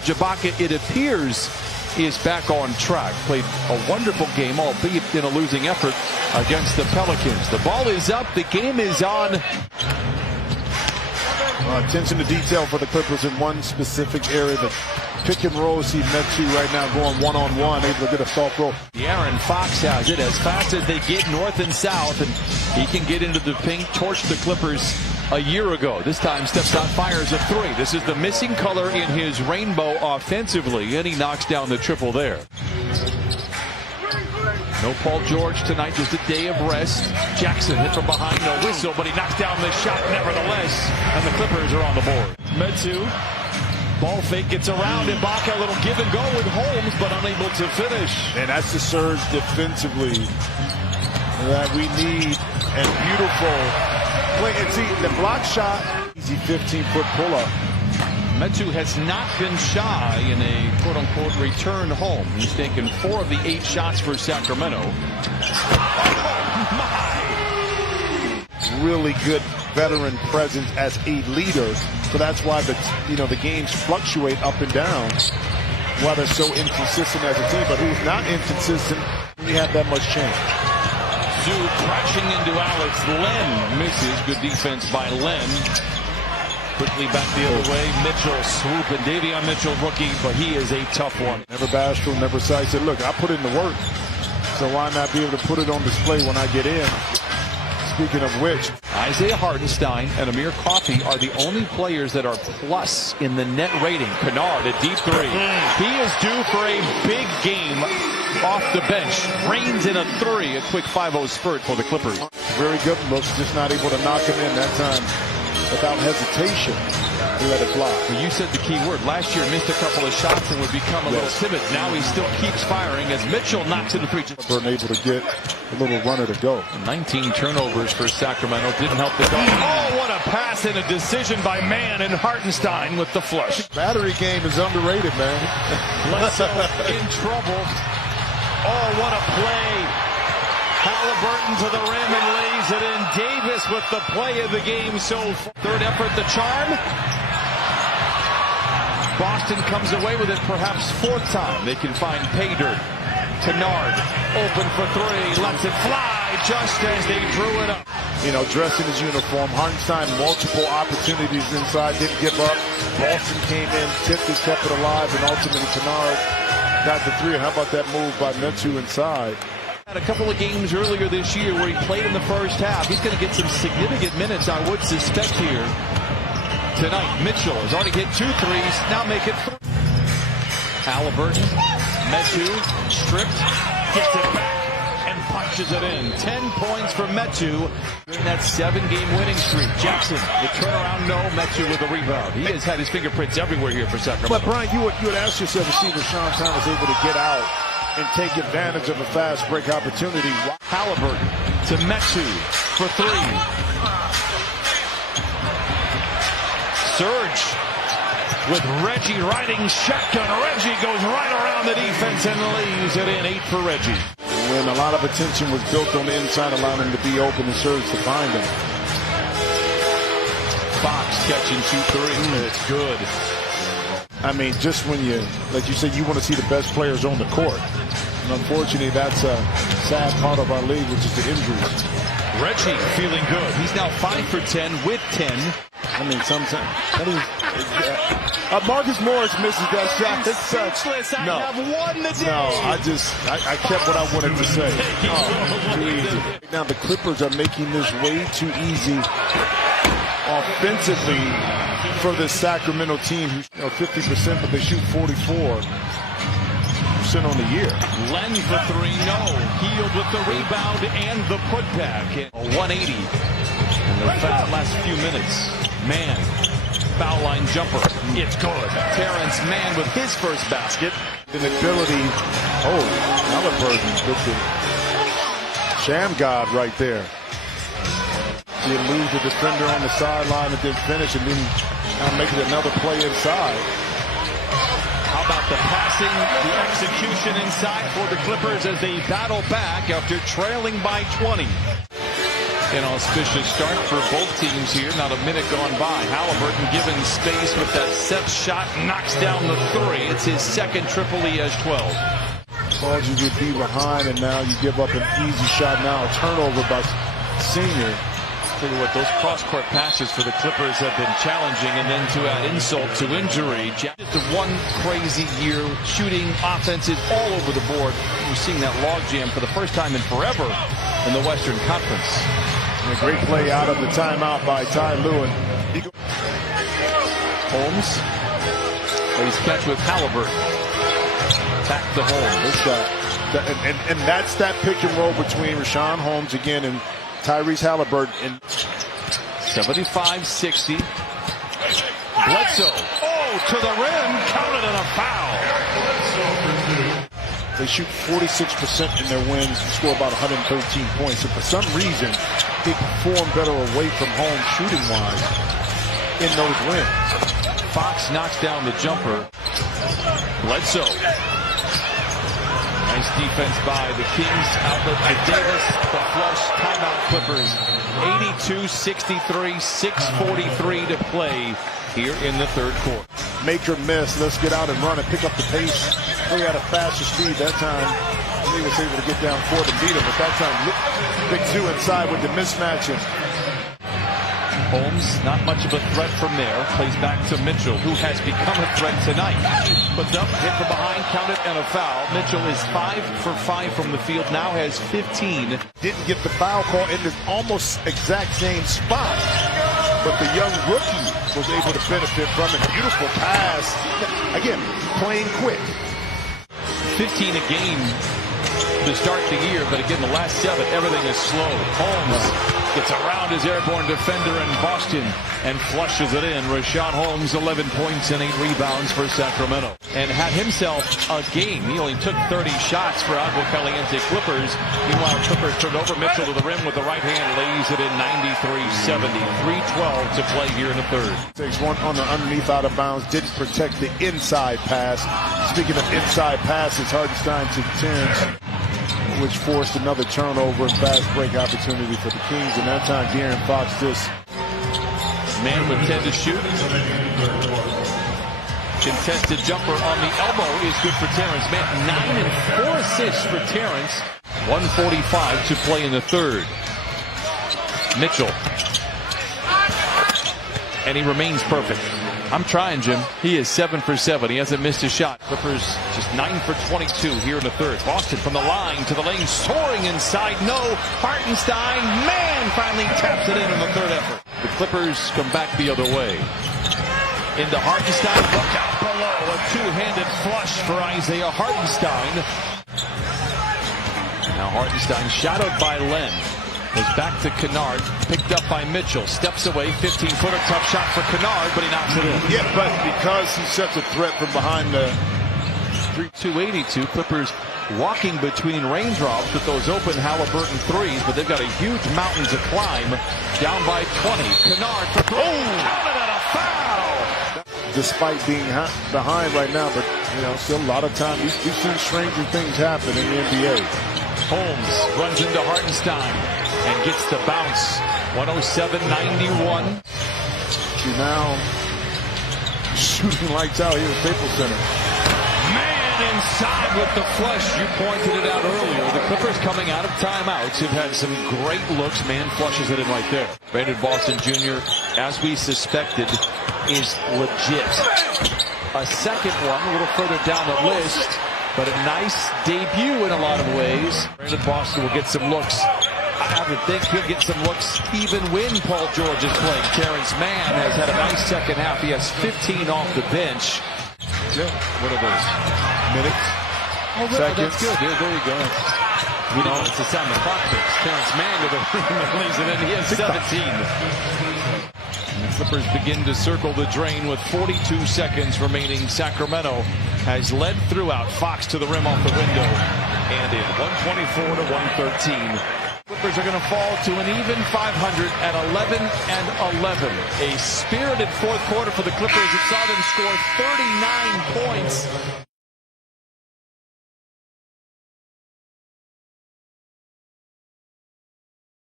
Jabaka, it appears, is back on track. Played a wonderful game, albeit in a losing effort against the Pelicans. The ball is up. The game is on. Attention to detail for the Clippers in one specific area. The pick and roll, see Metu right now going one-on-one, able to get a soft roll. Aaron Fox has it as fast as they get north and south, and he can get into the paint, torch the Clippers a year ago. This time steps out, fires a three. This is the missing color in his rainbow offensively, and he knocks down the triple there. No Paul George tonight, just a day of rest. Jackson hit from behind, no whistle, but he knocks down the shot nevertheless, and the Clippers are on the board. Metu, ball fake, gets around Ibaka, a little give and go with Holmes, but unable to finish. And that's the surge defensively that we need, and beautiful play. And see, the block shot, easy 15-foot pull-up. Metu has not been shy in a quote-unquote return home. He's taken 4 of the 8 shots for Sacramento. Oh, my! Really good veteran presence as a leader. So that's why the games fluctuate up and down. Why they're so inconsistent as a team. But who's not inconsistent when you have that much change? Zoo crashing into Alex. Len misses. Good defense by Len. Quickly back the other way. Mitchell swooping. Davion Mitchell, rookie, but he is a tough one. Never bashful, never shy. He said, look, I put in the work, so why not be able to put it on display when I get in? Speaking of which, Isaiah Hartenstein and Amir Coffey are the only players that are plus in the net rating. Kennard, a deep three. He is due for a big game off the bench. Rains in a three. A quick 5-0 spurt for the Clippers. Very good looks, just not able to knock him in that time. Without hesitation, he let it fly. Well, you said the key word. Last year missed a couple of shots and would become a little timid. Now he still keeps firing as Mitchell knocks into 3. Burn able to get a little runner to go. 19 turnovers for Sacramento. Didn't help the goal. Oh, what a pass and a decision by Mann, and Hartenstein with the flush. Battery game is underrated, man. Bledsoe in trouble. Oh, what a play. Halliburton to the rim and lays it in. Davis with the play of the game so far. Third effort, the charm. Boston comes away with it perhaps 4th time. They can find pay dirt. Kennard open for 3, lets it fly just as they drew it up. You know, dressed in his uniform. Hartenstein, multiple opportunities inside, didn't give up. Boston came in, tipped it, kept it alive, and ultimately Kennard got the 3. How about that move by Metu inside? Had a couple of games earlier this year where he played in the first half. He's going to get some significant minutes, I would suspect, here tonight. Mitchell has already hit 2 threes. Now make it 3. Halliburton, Metu, stripped, gets it back, and punches it in. 10 points for Metu in that 7-game winning streak. Jackson, the turnaround, no. Metu with the rebound. He has had his fingerprints everywhere here for Sacramento. But Brian, you would ask yourself to see if Sean Thomas is able to get out and take advantage of a fast break opportunity. Halliburton to Metu for 3. Surge with Reggie riding shotgun. Reggie goes right around the defense and lays it in. 8 for Reggie. When a lot of attention was built on the inside, allowing him to be open and Surge to find him. Fox catching 2 3. It's good. I mean, just when you, like you said, you want to see the best players on the court. And unfortunately, that's a sad part of our league, which is the injuries. Reggie feeling good. He's now 5 for 10 with 10. I mean, sometimes. Marcus Morris misses that shot. It's speechless. I have won the day. No, I kept what I wanted to say. Oh, too easy. Now the Clippers are making this way too easy offensively for the Sacramento team, who's 50%, but they shoot 44% on the year. Len for 3, no. Healed with the rebound and the putback. 180 in the last few minutes. Mann, foul line jumper. It's good. Terrence Mann with his first basket. An ability. Oh, Halliburton with the sham god right there. You lose the defender on the sideline and then finish and then make it another play inside. How about the passing, the execution inside for the Clippers as they battle back after trailing by 20. An auspicious start for both teams here. Not a minute gone by. Halliburton given space with that set shot. Knocks down the three. It's his second triple. He has 12. Told you would be behind, and now you give up an easy shot. Now a turnover by Senior. Tell you what, those cross-court passes for the Clippers have been challenging, and then to add insult to injury. Just one crazy year, shooting offenses all over the board. We're seeing that logjam for the first time in forever in the Western Conference. And a great play out of the timeout by Ty Lue. Holmes plays catch with Halliburton. Back to Holmes. Good shot. And that's that pick and roll between Richaun Holmes again and Tyrese Halliburton. 75-60. Bledsoe. Oh, to the rim. Counted and a foul. They shoot 46% in their wins and score about 113 points. And for some reason, they perform better away from home shooting-wise in those wins. Fox knocks down the jumper. Bledsoe. Nice defense by the Kings. Outlet to Davis. The flush. Timeout Clippers. 82-63. 6:43 to play here in the third quarter. Make or miss. Let's get out and run and pick up the pace. Play at a faster speed. That time, he was able to get down court and beat him. But that time, Big Two inside with the mismatch. Holmes, not much of a threat from there. Plays back to Mitchell, who has become a threat tonight. Puts up, hit from behind, counted, and a foul. Mitchell is 5 for 5 from the field, now has 15. Didn't get the foul call in this almost exact same spot. But the young rookie was able to benefit from it. Beautiful pass. Again, playing quick. 15 a game to start the year, but again, the last 7, everything is slow. Holmes gets around his airborne defender in Boston and flushes it in. Richaun Holmes, 11 points and 8 rebounds for Sacramento. And had himself a game. He only took 30 shots for Agua Caliente Clippers. Meanwhile, Clippers turned over Mitchell to the rim with the right hand, lays it in 93-70. 3:12 to play here in the third. Takes one on the underneath out of bounds. Didn't protect the inside pass. Speaking of inside passes, Hartenstein to Terrence, which forced another turnover and fast break opportunity for the Kings. And that time, De'Aaron Fox just... Man with 10 to shoot. Contested jumper on the elbow is good for Terrence Mann. 9 and 4 assists for Terrence. 1:45 to play in the third. Mitchell. And he remains perfect. I'm trying, Jim. He is 7 for 7. He hasn't missed a shot. Clippers just 9 for 22 here in the third. Boston from the line to the lane, soaring inside. No. Hartenstein, man, finally taps it in the third effort. The Clippers come back the other way. Into Hartenstein. Look out below. A two-handed flush for Isaiah Hartenstein. Now Hartenstein shadowed by Len. Is back to Kennard, picked up by Mitchell, steps away, 15-footer, tough shot for Kennard, but he knocks it in. Yeah, but because he's such a threat from behind the 282, Clippers walking between raindrops with those open Halliburton threes, but they've got a huge mountain to climb, down by 20. Kennard for counted and a foul! Despite being behind right now, but still a lot of time. We've seen stranger things happen in the NBA. Holmes runs into Hartenstein and gets the bounce. 107-91. Now shooting lights out here at Staples Center. Man inside with the flush. You pointed it out earlier. The Clippers coming out of timeouts have had some great looks. Man flushes it in right there. Brandon Boston Jr., as we suspected, is legit. A second one a little further down the list, but a nice debut in a lot of ways. Brandon Boston will get some looks. I would think he'll get some looks even when Paul George is playing. Terrence Mann has had a nice second half. He has 15 off the bench. Yeah. What are those? Minutes? Oh, seconds. That's good. There you go. We know it's the sound the clock picks. Terrence Mann to the rim and leaves it in. He has 17. And the Clippers begin to circle the drain with 42 seconds remaining. Sacramento has led throughout. Fox to the rim off the window. And in 124 to 113. Clippers are going to fall to an even 500 at 11 and 11. A spirited fourth quarter for the Clippers. It saw them score 39 points.